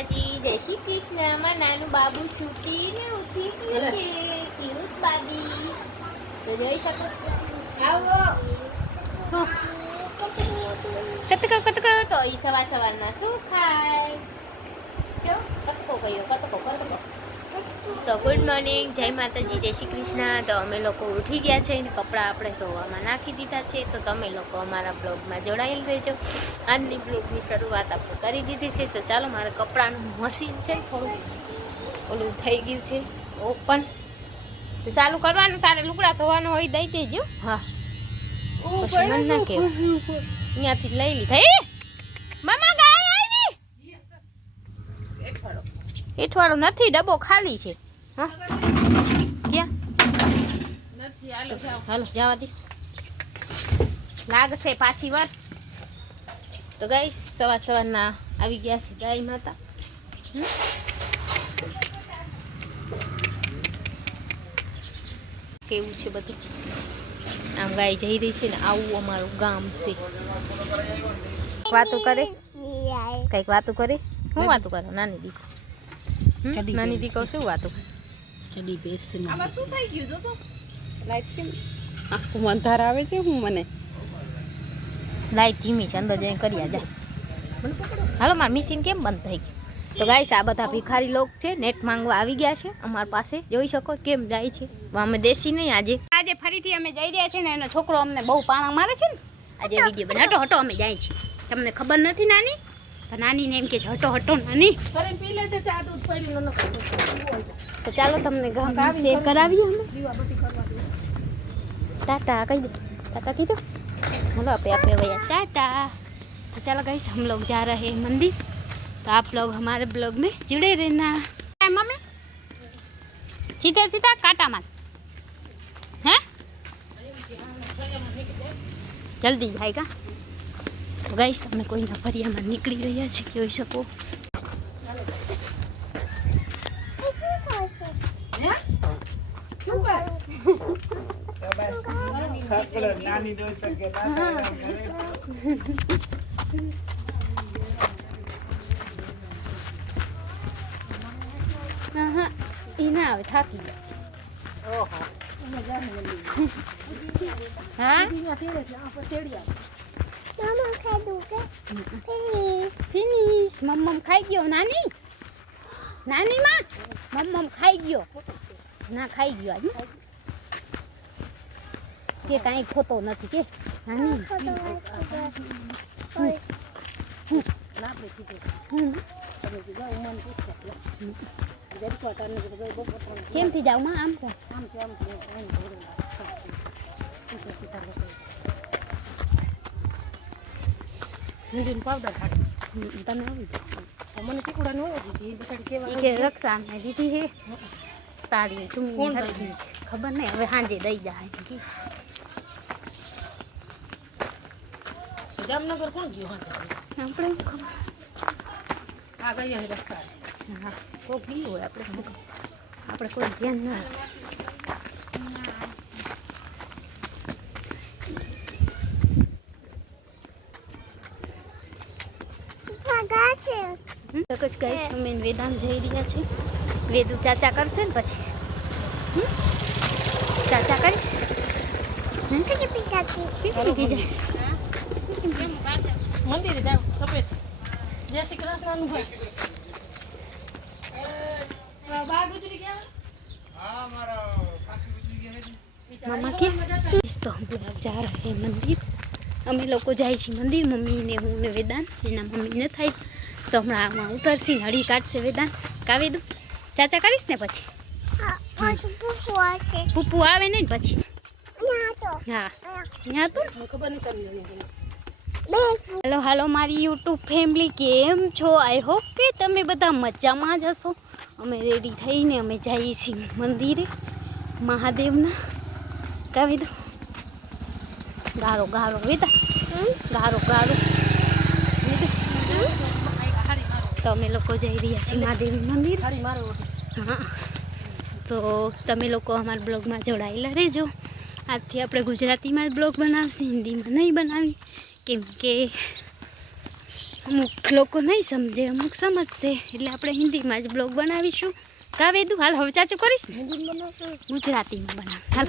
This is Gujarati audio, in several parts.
માતાજી, જય શ્રી કૃષ્ણ. માં નાનું બાબુ છૂટીને ઉઠી ગયું છે. ક્યુટ બાબી તો જોઈ શકો. આવો કતકો તો ઈ સવારના શું ખાય? કયો કતકો કયો કતકો. તો ગુડ મોર્નિંગ, જય માતાજી, જય શ્રી કૃષ્ણ. તો અમે લોકો ઉઠી ગયા છે ને કપડાં આપણે ધોવામાં નાખી દીધા છે. તો તમે લોકો અમારા બ્લોગમાં જોડાયેલ રહેજો. આજની બ્લોગની શરૂઆત આપણે કરી દીધી છે. તો ચાલો, મારે કપડાનું મશીન છે થોડું ઓલું થઈ ગયું છે ઓપન, તો ચાલુ કરવાનું. તારે લુગડા ધોવાનું હોય દઈ દેજો. હા પછી મને ના કહેવું, અહીંયાથી લઈ લીધા. મામા ગાય આવી હેઠવાળો નથી, ડબ્બો ખાલી છે. હા ક્યાં હાલો જવા દે, લાગશે પાછી વાર. તો ગાય સવારના આવી ગયા છે ગાય માતા. કેવું છે બધું, આમ ગાય જઈ રહી છે ને. આવું અમારું ગામ છે. વાતો કરે, કઈક વાતો કરે. શું વાતો કરો નાની દીકરો? નાની દીકરો શું વાતો કરે? ચડી બેસશે. આમાં શું થઈ ગયું? જો તો લાઈટ કેમ આખું અંધાર આવે છે. હું મને લાઈટ ધીમી છે, અંદર જઈને કર્યા જાય. હાલો, મારી મશીન કેમ બંધ થઈ ગઈ? તો ગાઈસ, આ બધા ભિખારી લોક છે, નેટ માંગવા આવી ગયા છે અમારી પાસે. જોઈ શકો કેમ જાય છે. અમે દેશી નહીં. આજે ફરીથી અમે જઈ રહ્યા છે ને. એનો છોકરો અમને બહુ પાણા મારે છે ને. આજે વિડીયો બને. હટો અમે જાય છે. તમને ખબર નથી નાની? તો નાનીને એમ કે હટો નાની. તો ચાલો તમને ગામ શેર કરાવીએ અમે. टाटा कही दो, टाटा की दो। हेलो पे भैया टाटा। तो चलो गाइस, हम लोग जा रहे हैं मंदिर। तो आप लोग हमारे ब्लॉग में जुड़े रहना। मम्मी सीधा सीधा काटा मत, हैं जल्दी जाएगा। तो गाइस, हमें कोई ना फरिया में निकली रही है, જોઈ શકો। નાની દોસ્ત કે ઈના આવે થાકી ગયા। ઓહો હા મમ્મા ખાઈ દઉં કે? ફિનિશ મમ્મમ ખાઈ ગયો। નાની માં મમ્મમ ખાઈ ગયો ના? ખાઈ ગયો આજ કે કાંઈ ખોતો નથી કે નાની? કેમથી જાવ માં? આમ પાવડર તમે આવી મને ટીકડા ન કે રક્ષા ને દીધી હે તારી ચૂમી હરખી છે ખબર નહીં હવે સાંજે દઈ જાય કે જામનગર કોણ ગયો? આપણે ખબર આ ગયા રસ્તા હા કોક ગયું હોય આપણે કોઈ ધ્યાન ના તો કુછ ગાઈસ અમે વેદાંત જઈ રહ્યા છે। વેદુ ચાચા કરશે ને પછી ચાચા કરીશ પી જાય મંદિરે જાવ તપે છે। જય શ્રી કૃષ્ણ નું બા ગુજરી ગયા। હા મારા પાકી ગુજરી ગયા। મામા કે તો हम लोग जा रहे हैं मंदिर। અમે લોકો જાય છે મંદિર, મમ્મી ને હું ને વેદાંત। એના મમ્મી ને થાય તો હમણાં આમાં ઉતરશી ને હળી કાઢશે વેદાંત। કાવી દઉં ચાચા કરીશ ને પછી પુપ્પુ આવે ને પછી હા ત્યાં તો ખબર નહીં કરી। હાલો મારી યુટ્યુબ ફેમિલી, કેમ છો? આઈ હોપ કે તમે બધા મજામાં જ હશો। અમે રેડી થઈને અમે જઈએ છીએ મંદિરે મહાદેવના। કાવી દો ગારો વેદા ગારો તો અમે લોકો જઈ રહ્યા છીએ મહાદેવ મંદિર। હા તો તમે લોકો અમારા બ્લોગમાં જોડાયેલા રહેજો। આજથી આપણે ગુજરાતીમાં જ બ્લોગ બનાવશે, હિન્દીમાં નહીં બનાવી, કેમ કે અમુક લોકો નહીં સમજે, અમુક સમજશે, એટલે આપણે હિન્દીમાં જ બ્લોગ બનાવીશું. કા વેદુ હાલ હવે ચાચું કરીશ ને ગુજરાતીમાં બનાવ હાલ.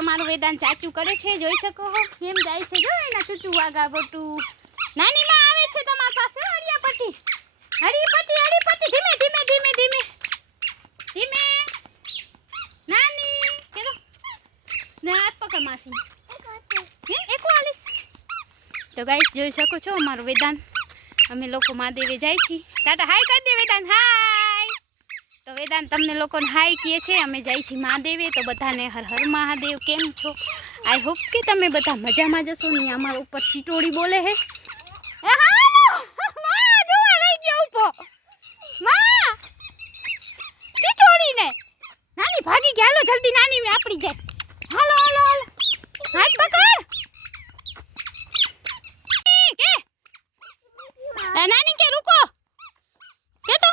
અમારું વેદાંત ચાચું કરે છે, જોઈ શકો હો એમ જાય છે. જો એના ચૂચું વાગા બોટું નાની માં આવે છે તમારી પાસે. હરિયાપટ્ટી હરિયાપટ્ટી હરિયાપટ્ટી ધીમે ધીમે ધીમે ધીમે ધીમે નાની કેરો ના હાથ પકડ માસી હે એક વાલીસ. તો ગાઈસ જોઈ શકો છો અમારું વેદાંત, અમે લોકો મહાદેવે જાય છીએ. ટાટા હાય કરી દે વેદાંત, હાય. તો વેદાંત તમને લોકોને હાય કહે છે, અમે જાય છીએ મહાદેવે. તો બધાને હર હર મહાદેવ. કેમ છો? આઈ હોપ કે તમે બધા મજામાં જશો ને. અમારા ઉપર ચીટોડી બોલે હે. નાની ભાગી ગયા, હાલો જલ્દી, નાની મેં આપડી જાય. હાલો હાલો હાલો હાથ પકડ કે નાની કે રૂકો કે તો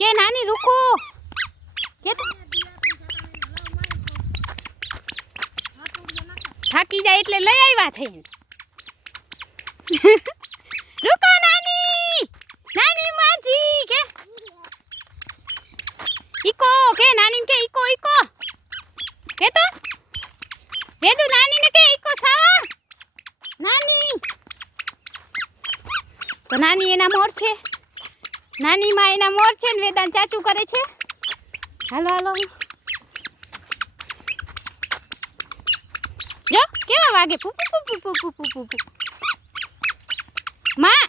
કે નાની રૂકો કે તો થાકી જાય એટલે લઈ આવ્યા છે. રૂકો નાની નાની માજી કે ઈકો કે નાની કે ઈકો ઈકો કે તો વેદુ નાની ને કે ઈકો સાવા નાની. તો નાની એના મોર છે, નાની માં એના મોર છે ને વેદાંત ચાચું કરે છે. હાલો હાલો જો કેવા વાગે પૂપુ પૂપુ પૂપુ પૂપુ માં.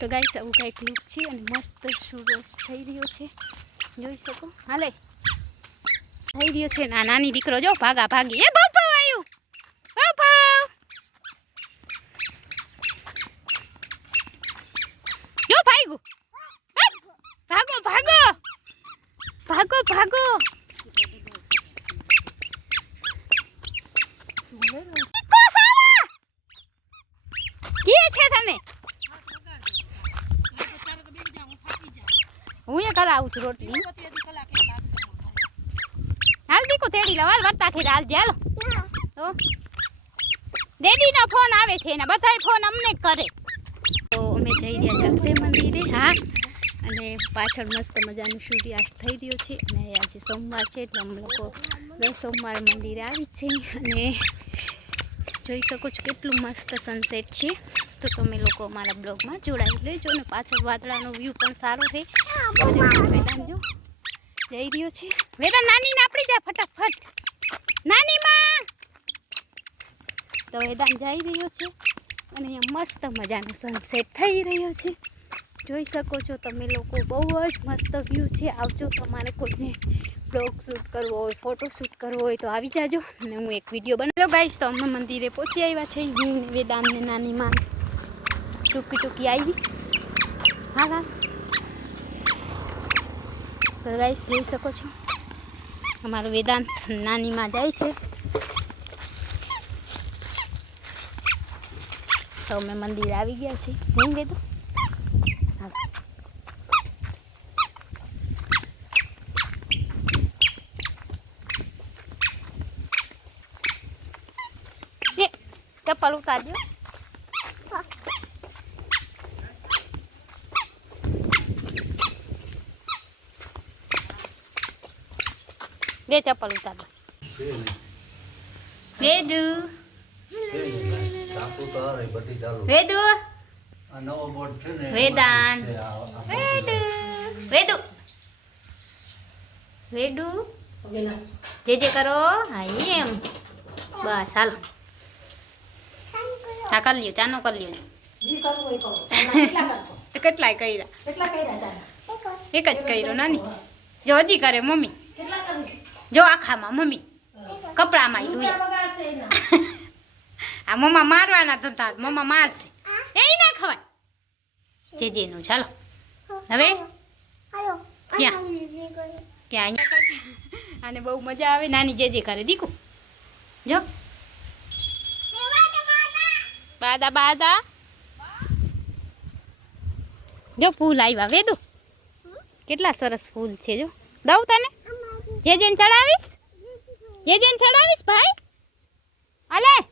તો ગાઈસ આવું કંઈક લુક છે અને મસ્ત સૂરજ થઈ રહ્યો છે, જોઈ શકો. હાલે થઈ રહ્યો છે. નાની દીકરો જો ભાગા ભાગી. એ ભાવ ભાવ આવ્યું, ભાવ ભાવ જો ભાગ્યું. ભાગો ભાગો ભાગો ભાગો. કે છે તમે? હું એ કરાવું છું રોટલી. હાલ દીકુ તેડી લો, હાલ વર્તા ખેર હાલ જે હાલો. તો ડેડીનો ફોન આવે છે ને બધાય ફોન અમને કરે. તો અમે જઈ રહ્યા જગતે મંદિરે. હા, અને પાછળ મસ્ત મજાનું સૂર્યાસ્ત થઈ રહ્યો છે. અને આજે સોમવાર છે એટલે અમે લોકો દર સોમવાર મંદિરે આવી જ છે. અને જોઈ શકો છો કેટલું મસ્ત સનસેટ છે. તો તમે લોકો અમારા બ્લોગમાં જોડાઈ લેજો. ને પાછળ વાદળાનો વ્યૂ પણ સારો છે. વેદાંત જો જઈ રહ્યો છે. વેદાંત નાની ને આપણી જાય ફટાફટ નાની માં. તો વેદાંત જઈ રહ્યો છે અને અહીંયા મસ્ત મજાનો સનસેટ થઈ રહ્યો છે, જોઈ શકો છો તમે લોકો. બહુ જ મસ્ત વ્યૂ છે. આવજો, તમારે કોઈને બ્લોગ શૂટ કરવો હોય, ફોટો શૂટ કરવો હોય તો આવી જાજો અને હું એક વિડીયો બનાવી. ગાઈસ તો અમે મંદિરે પહોંચી આવ્યા છે. હું વેદાંત ને નાની માં ટૂંકી ટૂંકી આવી. હા હા. તો ગાઈસ જોઈ શકો છો અમારો વેદાંત નાની માં જાય છે. તો અમે મંદિર આવી ગયા છીએ. હું કીધું ચપ્પલ ઉતારજો. બે ચપ્પલ ઉતાર દો. વેદુ વેદુ વેદાંત વેદુ વેદુ વેદુ જે કરો. હા એમ બસ હાલો. ચા કરી લ્યો, ચાનો કરી લ્યો. કેટલાય કર્યા? એક જ કર્યો નાની. જો હજી કરે મમ્મી. જો આખામાં મમ્મી કપડામાં આ મમ્મા મારવાના ધંધા, મમ્મા મારશે. એ ના ખવાય જેનું. ચાલો હવે ક્યાં ક્યાં આને બહુ મજા આવે. નાની જે કરે દીકુ. જો બાદા બાદા જો ફૂલ આવ્યા વેદુ કેટલા સરસ ફૂલ છે જો દઉં તને જેને ચડાવીશ ભાઈ અલે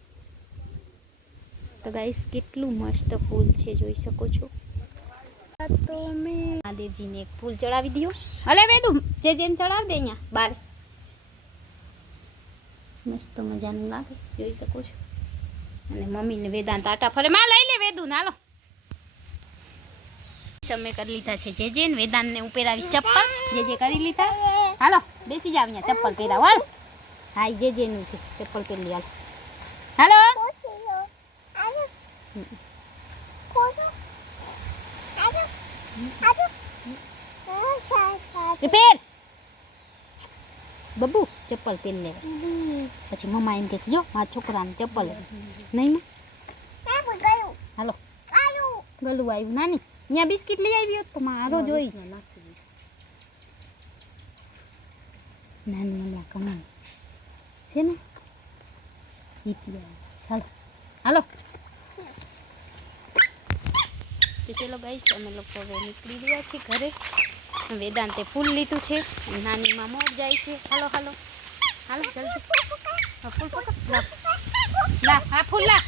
તો ગાઈસ કેટલું મસ્ત ફૂલ છે જોઈ શકો છો તો મેં મહાદેવજીને એક ફૂલ ચડાવી દો અલે વેદુ જેને ચડાવી દે અહીંયા બાર મસ્ત મજાનું લાગે જોઈ શકો છો અને મમ્મીને વેદાંત આટા ફરે માં લઈ લે વેદુ ના લો અમે કરી લીધા છે જે ને વેદાંતને ઉપેરાવીશ ચપ્પલ જે કરી લીધા હાલો બેસી જાવ અહીંયા ચપ્પલ પહેરાવ હાલ હા જે નું છે ચપ્પલ પહેરી હાલ હાલો પેર બબુ ચપ્પલ પહેર લે પછી મમ્મા એમ કહેશે જો મારા છોકરાને ચપ્પલ નહીં હાલો ગલું આવ્યું નાની અહીંયા બિસ્કિટ લઈ આવી તો મારો જોઈ નાની અહીંયા કમાન છે ને જીતી ચાલો હાલો તો ચલો ગાઈસ અમે લોકો હવે નીકળી ગયા છીએ ઘરે વેદાંતે ફૂલ લીધું છે નાનીમાં મોર જાય છે હાલો હાલો હાલો જલ્દી ફૂલ પકડ લા હા ફૂલ લા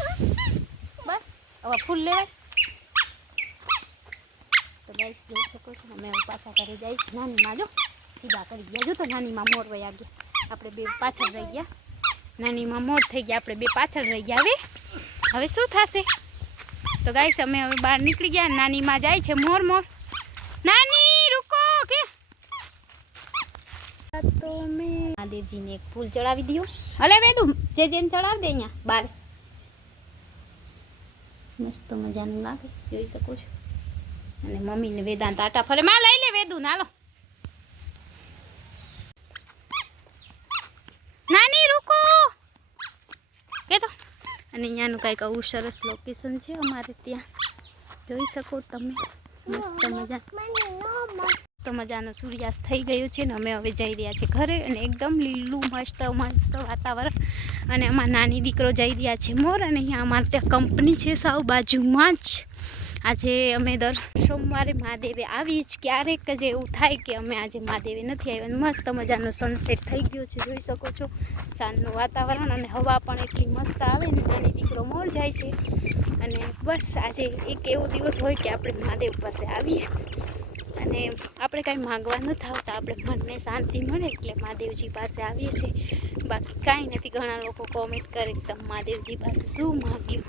બસ હવે ફૂલ લેવાય તો ગાઈસ જોઈ શકો છો અમે હવે પાછા ઘરે જઈશ નાનીમાં જો સીધા કરી ગયા જો તો નાનીમાં મોર વયા ગયા આપણે બે પાછળ રહી ગયા નાનીમાં મોર થઈ ગયા આપણે બે પાછળ રહી ગયા હવે શું થશે તો ગાઈસ અમે હવે બહાર નીકળી ગયા નાનીમાં જાય છે મોર નાની રૂકો કે તો મેં મહાદેવજીને એક ફૂલ ચડાવી દો અલે વેદુ જેને ચડાવી દે અહીંયા બાર મસ્ત મજાનું લાગે જોઈ શકો છો અને મમ્મીને વેદાંત આટા ફરે માં લઈ લે વેદુ ના લો નાની રૂકો કે તો અને અહીંયાનું કંઈક આવું સરસ લોકેશન છે અમારે ત્યાં જોઈ શકો તમે મસ્ત મજાનો સૂર્યાસ્ત થઈ ગયો છે ને અમે હવે જઈ રહ્યા છીએ ઘરે અને એકદમ લીલું મસ્ત વાતાવરણ અને અમારા નાની દીકરો જઈ રહ્યા છે મોર અને અહીંયા અમારે ત્યાં કંપની છે સાવ બાજુમાં જ આજે અમે દર સોમવારે મહાદેવે આવી જ ક્યારેક જ એવું થાય કે અમે આજે મહાદેવે નથી આવ્યા મસ્ત મજાનો સનસેટ થઈ ગયો છે જોઈ શકો છો સાંજનું વાતાવરણ અને હવા પણ એટલી મસ્ત આવે ને નાની દીકરો મોર જાય છે અને બસ આજે એક એવો દિવસ હોય કે આપણે મહાદેવ પાસે આવીએ અને આપણે કાંઈ માગવા નથી આવતા આપણે મનને શાંતિ મળે એટલે મહાદેવજી પાસે આવીએ છીએ બાકી કાંઈ નથી ઘણા લોકો કોમેન્ટ કરે કે તમે મહાદેવજી પાસે શું માગ્યું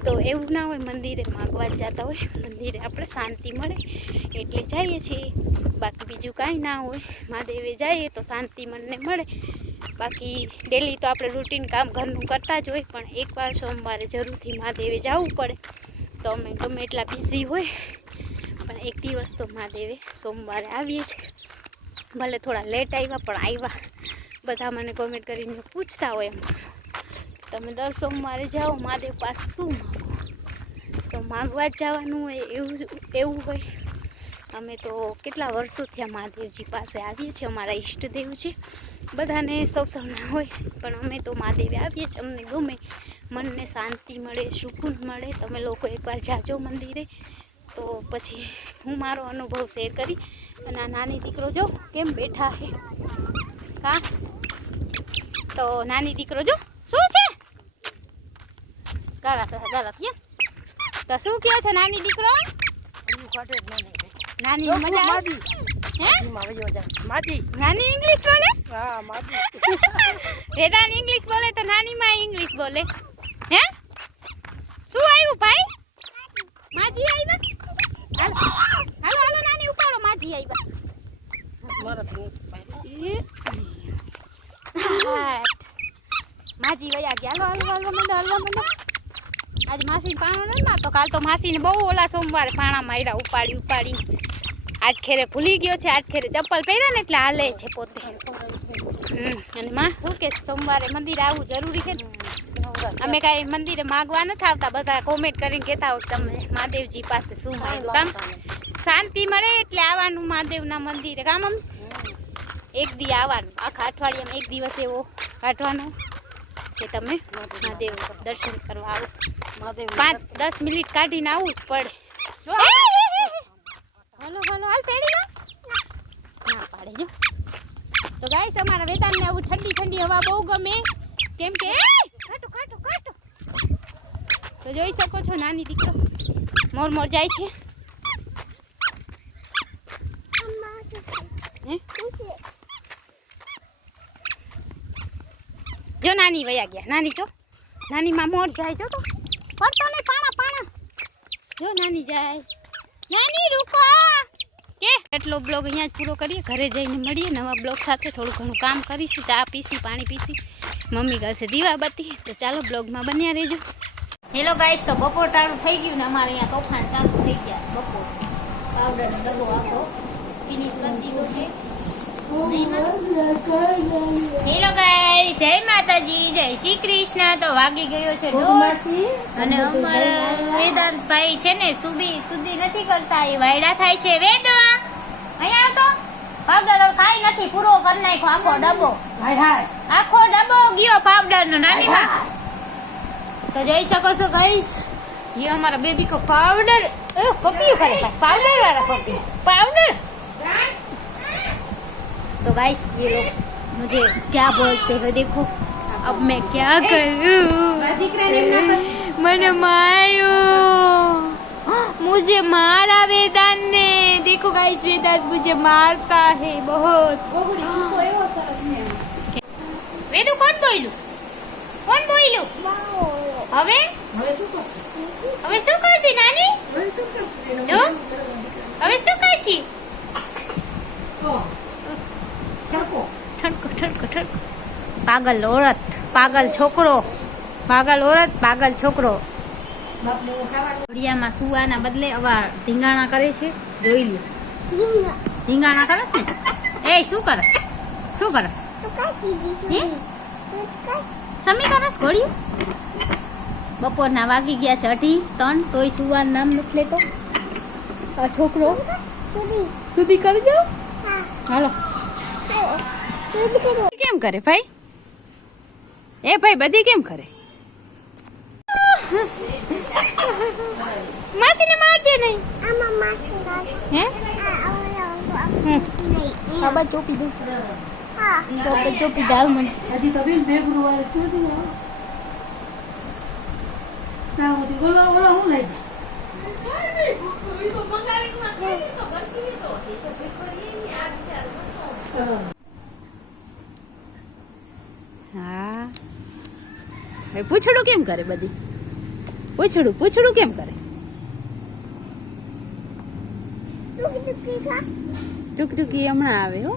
તો એવું ના હોય મંદિરે માગવા જ જતા હોય મંદિરે આપણે શાંતિ મળે એટલે જઈએ છીએ બાકી બીજું કાંઈ ના હોય મહાદેવે જઈએ તો શાંતિ મનને મળે બાકી ડેલી તો આપણે રૂટીન કામ ઘરનું કરતા જ હોય પણ એકવાર સોમવારે જરૂરથી મહાદેવે જવું પડે તો અમે ગમે એટલા બિઝી હોય પણ એક દિવસ તો મહાદેવે સોમવારે આવીએ છીએ ભલે થોડા લેટ આવ્યા પણ આવ્યા બધા મને કોમેન્ટ કરીને પૂછતા હોય એમ તમે દર સોમવારે જાઓ મહાદેવ પાસે શું માગો તો માગવા જ જવાનું હોય એવું હોય અમે તો કેટલા વર્ષોથી આ મહાદેવજી પાસે આવીએ છીએ અમારા ઈષ્ટદેવ છે બધાને સૌના હોય પણ અમે તો મહાદેવે આવીએ છીએ અમને ગમે મનને શાંતિ મળે સુકૂન મળે તમે લોકો એકવાર જાજો મંદિરે તો પછી હું મારો અનુભવ શેર કરી અને આ નાની દીકરો જો કેમ બેઠા છે હા તો નાની દીકરો જો શું છે ગાલા થયા તો શું કહો છો નાની દીકરો નાની મજા આવે હે નાની ઇંગ્લિશ બોલે હા માજી વેદાન ઇંગ્લિશ બોલે તો નાની માં ઇંગ્લિશ બોલે હે શું આવ્યું ભાઈ માજી આવ્યા હાલો હાલો હાલો નાની ઉપાડો માજી આવ્યા માજી વયા ગયા હાલો હાલો હાલો મંડો આજ માસી પાણો નથી મારતો કાલ તો માસીને બહુ ઓલા સોમવારે પાણા માર્યા ઉપાડી આજ ખેરે ભૂલી ગયો છે આજ ખેરે ચપ્પલ પહેર્યા ને એટલે હાલે છે પોતે અને માં શું કે સોમવારે મંદિરે આવવું જરૂરી છે અમે કાંઈ મંદિરે માગવા નથી આવતા બધા કોમેન્ટ કરીને કહેતા હોય તમે મહાદેવજી પાસે શું માગ્યું કામ શાંતિ મળે એટલે આવવાનું મહાદેવના મંદિરે કામ એક દી આવવાનું આખા અઠવાડિયામાં એક દિવસ એવો કાઢવાનો કે તમે મહાદેવ દર્શન કરવા આવો 5-10 મિનિટ કાઢીને આવવું જ પડે હાલો હાલો હાલ તેડી ના પાડે જો. તો ગાઈસ અમારા વેદાંતને આવું ઠંડી ઠંડી હવા બહુ ગમે કેમ કે કાટો કાટો કાટો. તો જોઈ શકો છો નાની દીકરો મોર મોર જાય છે. જો નાની વયા ગયા નાની જો નાની માં મોર જાય જો તો પડતો નહીં પાણા પાણા જો નાની જાય. નાની રૂકો કે એટલો બ્લોગ અહીંયા જ પૂરો કરીએ. ઘરે જઈને મળીએ નવા બ્લોગ સાથે. થોડું ઘણું કામ કરીશું, ચા પીસી પાણી પીસી, મમ્મી કરશે દીવાબત્તી. તો ચાલો બ્લોગમાં બન્યા રહેજો. હેલો ગાઈસ, તો બપોર ટાણું થઈ ગયું ને અમારે અહીંયા તોફાન ચાલુ થઈ ગયા. બપોર પાવડર ડબ્બો આખો ફિનિશ કરી દીધો છે. હેલો ગાઈસ, જય માતાજી, જય શ્રી કૃષ્ણ. તો વાગી ગયો છે 2 અને અમારા વેદાંત ભાઈ છે ને સુધી નથી કરતા, એ વાયડા થાય છે. વેદ અહીંયા આવતો પાવડર ખાઈ નથી, પૂરો કરી નાખ્યો આખો ડબ્બો. આખો ડબ્બો ગયો પાવડર નો નાની માં. તો જોઈ શકો છો ગાઈસ, ये हमारा बेबी को पाउडर पपी करे पास पाउडर वाला पपी पाउडर. तो गाइस ये लोग मुझे क्या बोलते हैं देखो. अब मैं क्या करूं, मैंने मारू, मुझे मारा वेदांत ने. देखो गाइस वेदांत मुझे मारता है बहुत. वेदू कौन बोल्યું હવે શું કરશી નાની? જો હવે શું કરશી? ઠડકો. પાગલ औरत, પાગલ છોકરો, પાગલ औरत, પાગલ છોકરો. ઘડિયામાં સુવાના બદલે અવા ધીંગાણા કરે છે. જોઈ લ્યો ધીંગાણા કરસ ને. એ શું કરસ સમી કરસ ઘોડિયું. બપોરના વાગી ગયા છે 2:30 તોય સુવાનું નામ નથી લેતો આ છોકરો. સુધી કરજો હાલો. કેમ કરે ભાઈ? એ ભાઈ બધી કેમ કરે? માસીને મારજે નહીં. હે બાબા ચોપી દઉં. ચોપી દાલ મને હજી તો બેન ભેગું વાળે ચોપી હા. પૂછડું કેમ કરે બધી? પૂછડું કેમ કરે? ટુકી હમણાં આવે હો.